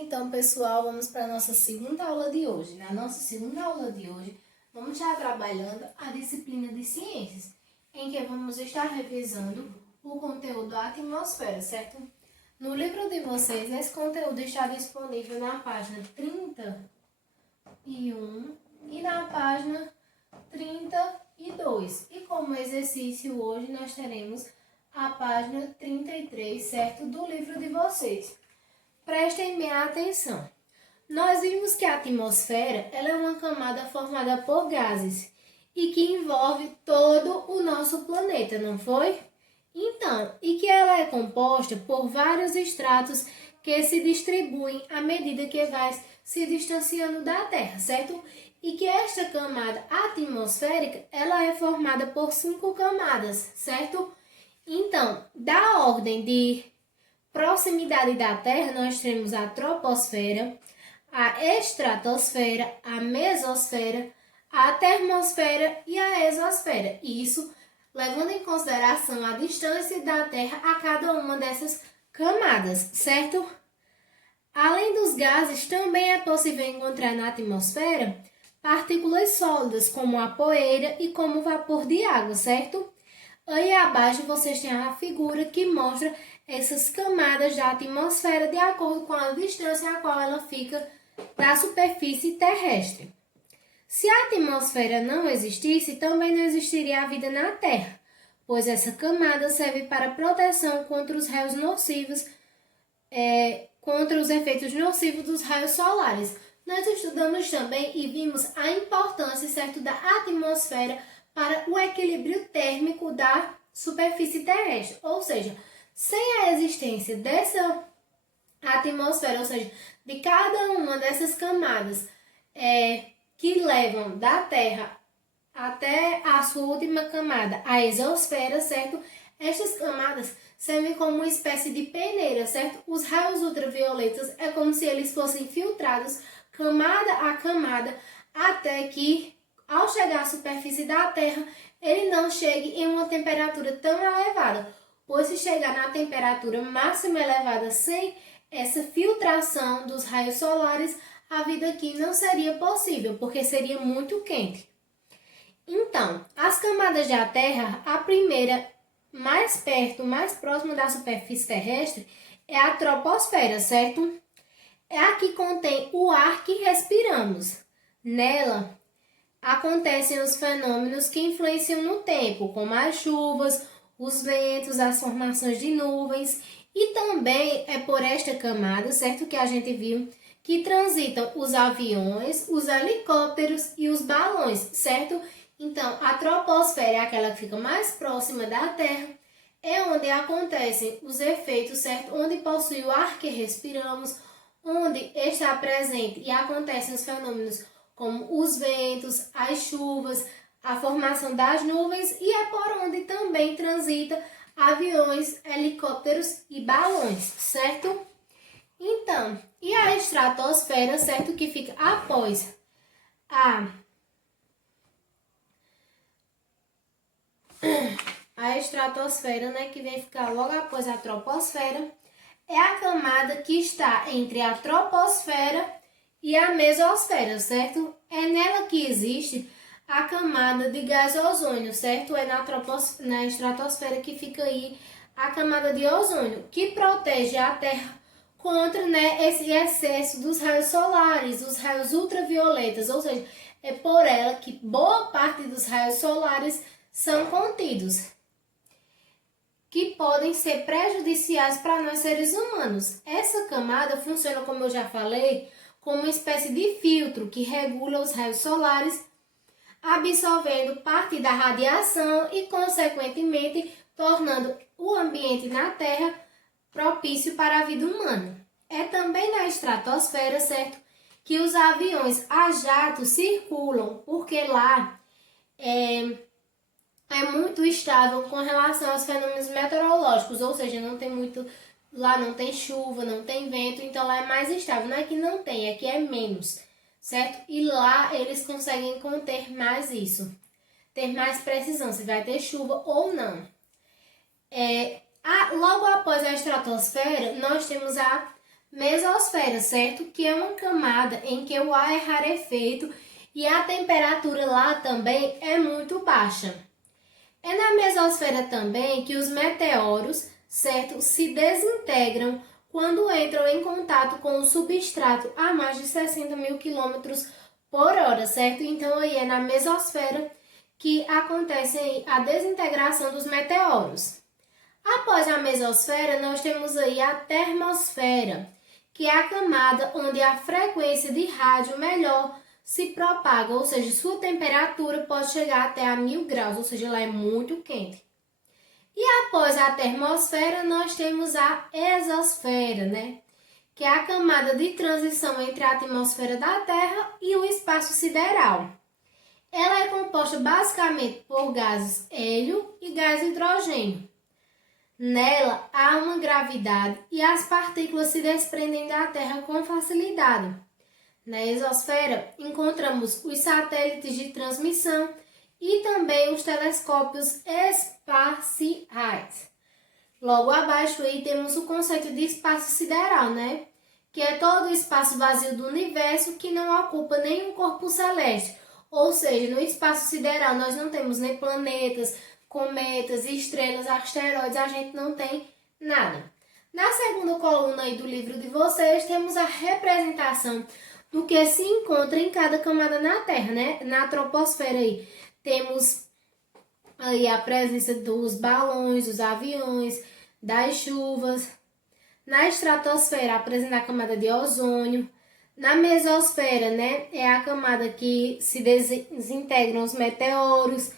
Então, pessoal, vamos para a nossa segunda aula de hoje. Na nossa segunda aula de hoje, vamos estar trabalhando a disciplina de ciências, em que vamos estar revisando o conteúdo da atmosfera, certo? No livro de vocês, esse conteúdo está disponível na página 31 e na página 32. E como exercício, hoje nós teremos a página 33, certo? Do livro de vocês. Prestem bem atenção. Nós vimos que a atmosfera ela é uma camada formada por gases e que envolve todo o nosso planeta, não foi? Então, e que ela é composta por vários estratos que se distribuem à medida que vai se distanciando da Terra, certo? E que esta camada atmosférica ela é formada por 5 camadas, certo? Então, da ordem de proximidade da Terra, nós temos a troposfera, a estratosfera, a mesosfera, a termosfera e a exosfera. Isso levando em consideração a distância da Terra a cada uma dessas camadas, certo? Além dos gases, também é possível encontrar na atmosfera partículas sólidas, como a poeira e como o vapor de água, certo? Aí abaixo vocês têm a figura que mostra essas camadas da atmosfera de acordo com a distância a qual ela fica da superfície terrestre. Se a atmosfera não existisse, também não existiria a vida na Terra, pois essa camada serve para proteção contra os raios nocivos, contra os efeitos nocivos dos raios solares. Nós estudamos também e vimos a importância, certo, da atmosfera para o equilíbrio térmico da superfície terrestre, ou seja, sem a existência dessa atmosfera, ou seja, de cada uma dessas camadas que levam da Terra até a sua última camada, a exosfera, certo? Estas camadas servem como uma espécie de peneira, certo? Os raios ultravioletas é como se eles fossem filtrados camada a camada até que, ao chegar à superfície da Terra, ele não chegue em uma temperatura tão elevada, pois se chegar na temperatura máxima elevada sem essa filtração dos raios solares, a vida aqui não seria possível, porque seria muito quente. Então, as camadas da Terra, a primeira mais perto, mais próxima da superfície terrestre, é a troposfera, certo? É a que contém o ar que respiramos. Nela, acontecem os fenômenos que influenciam no tempo, como as chuvas, os ventos, as formações de nuvens, e também é por esta camada, certo, que a gente viu, que transitam os aviões, os helicópteros e os balões, certo? Então, a troposfera é aquela que fica mais próxima da Terra, é onde acontecem os efeitos, certo? Onde possui o ar que respiramos, onde está presente e acontecem os fenômenos como os ventos, as chuvas, a formação das nuvens, e é por onde também transita aviões, helicópteros e balões, certo? Então, e a estratosfera, certo? Que fica após a estratosfera, né? Que vem ficar logo após a troposfera, é a camada que está entre a troposfera e a mesosfera, certo? É nela que existe a camada de gás ozônio, certo? É na estratosfera que fica aí a camada de ozônio, que protege a Terra contra, né, esse excesso dos raios solares, os raios ultravioletas, ou seja, é por ela que boa parte dos raios solares são contidos, que podem ser prejudiciais para nós seres humanos. Essa camada funciona, como eu já falei, como uma espécie de filtro que regula os raios solares, absorvendo parte da radiação e, consequentemente, tornando o ambiente na Terra propício para a vida humana. É também na estratosfera, certo, que os aviões a jato circulam, porque lá é muito estável com relação aos fenômenos meteorológicos, ou seja, lá não tem chuva, não tem vento, então lá é mais estável. Não é que não tem, é que é menos, certo? E lá eles conseguem conter mais isso, ter mais precisão, se vai ter chuva ou não. Logo após a estratosfera, nós temos a mesosfera, certo? Que é uma camada em que o ar é rarefeito e a temperatura lá também é muito baixa. É na mesosfera também que os meteoros, certo, se desintegram quando entram em contato com o substrato a mais de 60 mil quilômetros por hora, certo? Então aí é na mesosfera que acontece aí a desintegração dos meteoros. Após a mesosfera, nós temos aí a termosfera, que é a camada onde a frequência de rádio melhor se propaga, ou seja, sua temperatura pode chegar até a 1000 graus, ou seja, ela é muito quente. E após a termosfera, nós temos a exosfera, né? Que é a camada de transição entre a atmosfera da Terra e o espaço sideral. Ela é composta basicamente por gases hélio e gás hidrogênio. Nela há uma gravidade e as partículas se desprendem da Terra com facilidade. Na exosfera encontramos os satélites de transmissão e também os telescópios espaciais. Logo abaixo aí temos o conceito de espaço sideral, né? Que é todo o espaço vazio do universo que não ocupa nenhum corpo celeste. Ou seja, no espaço sideral nós não temos nem planetas, cometas, estrelas, asteroides, a gente não tem nada. Na segunda coluna aí do livro de vocês, temos a representação do que se encontra em cada camada na Terra, né? Na troposfera aí temos aí a presença dos balões, dos aviões, das chuvas. Na estratosfera apresenta a camada de ozônio. Na mesosfera, né, é a camada que se desintegram os meteoros.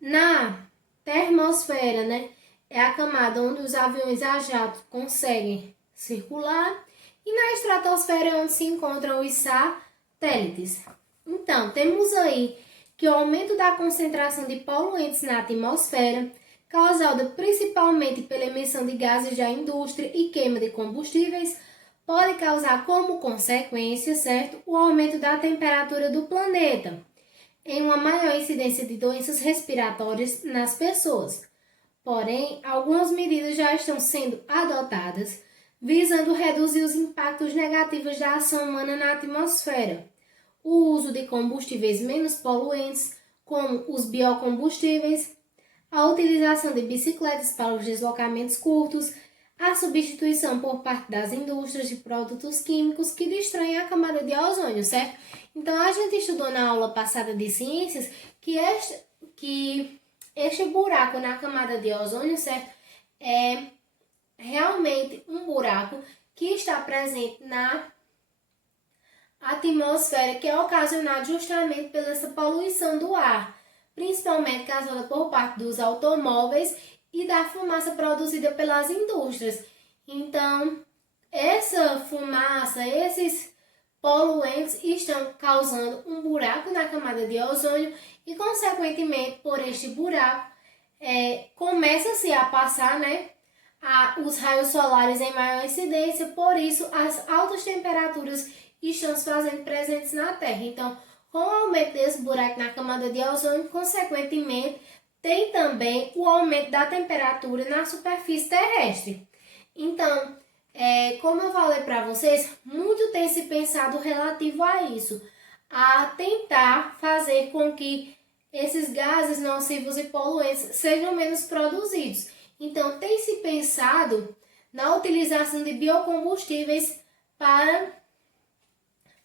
Na termosfera, né, é a camada onde os aviões a jato conseguem circular. E na estratosfera é onde se encontram os satélites. Então, temos aí que o aumento da concentração de poluentes na atmosfera, causada principalmente pela emissão de gases da indústria e queima de combustíveis, pode causar como consequência, certo, o aumento da temperatura do planeta, em uma maior incidência de doenças respiratórias nas pessoas. Porém, algumas medidas já estão sendo adotadas visando reduzir os impactos negativos da ação humana na atmosfera. O uso de combustíveis menos poluentes, como os biocombustíveis, a utilização de bicicletas para os deslocamentos curtos, a substituição por parte das indústrias de produtos químicos que destroem a camada de ozônio, certo? Então, a gente estudou na aula passada de ciências que este buraco na camada de ozônio, certo? É realmente um buraco que está presente na atmosfera, que é ocasionado justamente pela essa poluição do ar, principalmente causada por parte dos automóveis e da fumaça produzida pelas indústrias. Então, essa fumaça, esses poluentes estão causando um buraco na camada de ozônio e, consequentemente, por este buraco, começa-se a passar, né, os raios solares em maior incidência, por isso as altas temperaturas estão se fazendo presentes na Terra. Então, com o aumento desse buraco na camada de ozônio, consequentemente, tem também o aumento da temperatura na superfície terrestre. Então, como eu falei para vocês, muito tem se pensado relativo a isso, a tentar fazer com que esses gases nocivos e poluentes sejam menos produzidos. Então, tem se pensado na utilização de biocombustíveis para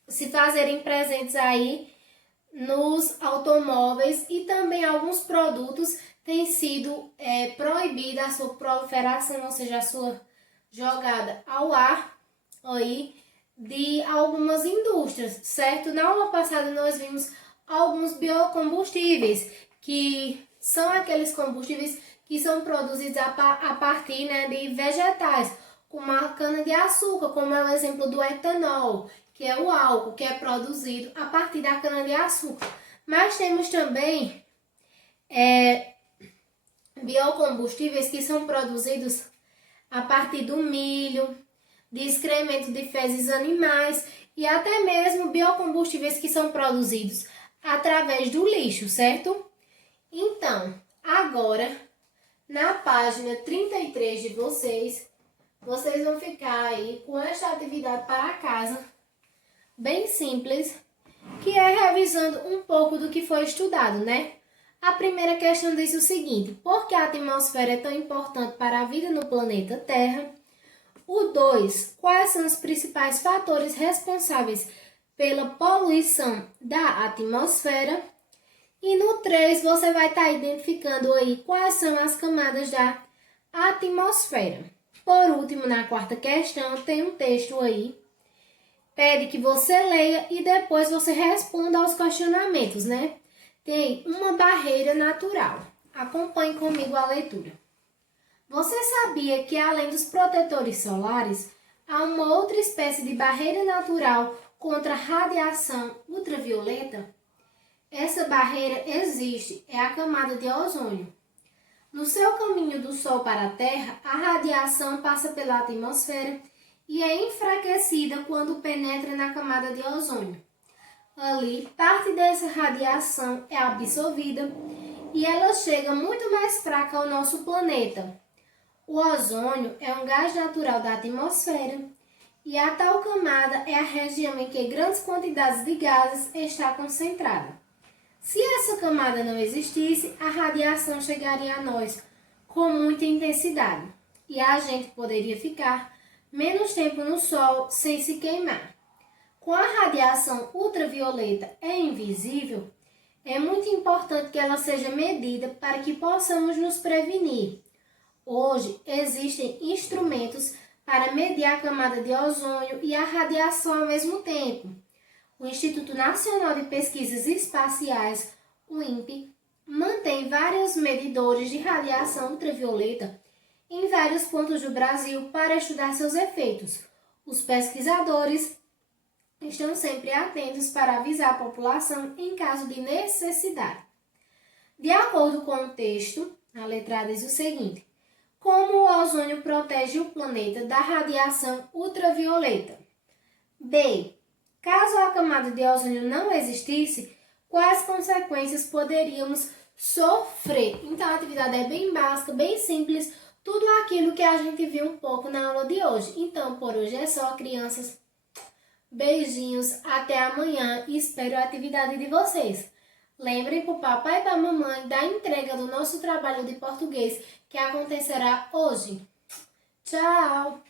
se fazerem presentes aí nos automóveis, e também alguns produtos têm sido proibida a sua proliferação, ou seja, a sua jogada ao ar aí de algumas indústrias, certo? Na aula passada nós vimos alguns biocombustíveis, que são aqueles combustíveis que são produzidos a partir, né, de vegetais, como a cana-de-açúcar, como é o exemplo do etanol, que é o álcool que é produzido a partir da cana-de-açúcar. Mas temos também biocombustíveis que são produzidos a partir do milho, de excremento de fezes animais, e até mesmo biocombustíveis que são produzidos através do lixo, certo? Então, agora, na página 33 de vocês, vocês vão ficar aí com esta atividade para casa, bem simples, que é revisando um pouco do que foi estudado, né? A primeira questão diz o seguinte: por que a atmosfera é tão importante para a vida no planeta Terra? O 2, quais são os principais fatores responsáveis pela poluição da atmosfera? E no 3, você vai estar identificando aí quais são as camadas da atmosfera. Por último, na quarta questão, tem um texto aí. Pede que você leia e depois você responda aos questionamentos, né? Tem uma barreira natural. Acompanhe comigo a leitura. Você sabia que além dos protetores solares, há uma outra espécie de barreira natural contra a radiação ultravioleta? Essa barreira existe, é a camada de ozônio. No seu caminho do Sol para a Terra, a radiação passa pela atmosfera e é enfraquecida quando penetra na camada de ozônio. Ali, parte dessa radiação é absorvida e ela chega muito mais fraca ao nosso planeta. O ozônio é um gás natural da atmosfera e a tal camada é a região em que grandes quantidades de gases está concentrada. Se essa camada não existisse, a radiação chegaria a nós com muita intensidade e a gente poderia ficar menos tempo no Sol sem se queimar. Com a radiação ultravioleta é invisível, é muito importante que ela seja medida para que possamos nos prevenir. Hoje existem instrumentos para medir a camada de ozônio e a radiação ao mesmo tempo. O Instituto Nacional de Pesquisas Espaciais, o INPE, mantém vários medidores de radiação ultravioleta em vários pontos do Brasil para estudar seus efeitos. Os pesquisadores estão sempre atentos para avisar a população em caso de necessidade. De acordo com o texto, a letra A diz o seguinte: como o ozônio protege o planeta da radiação ultravioleta? B. Caso a camada de ozônio não existisse, quais consequências poderíamos sofrer? Então a atividade é bem básica, bem simples, tudo aquilo que a gente viu um pouco na aula de hoje. Então por hoje é só, crianças. Beijinhos, até amanhã e espero a atividade de vocês. Lembrem para o papai e para a mamãe da entrega do nosso trabalho de português que acontecerá hoje. Tchau!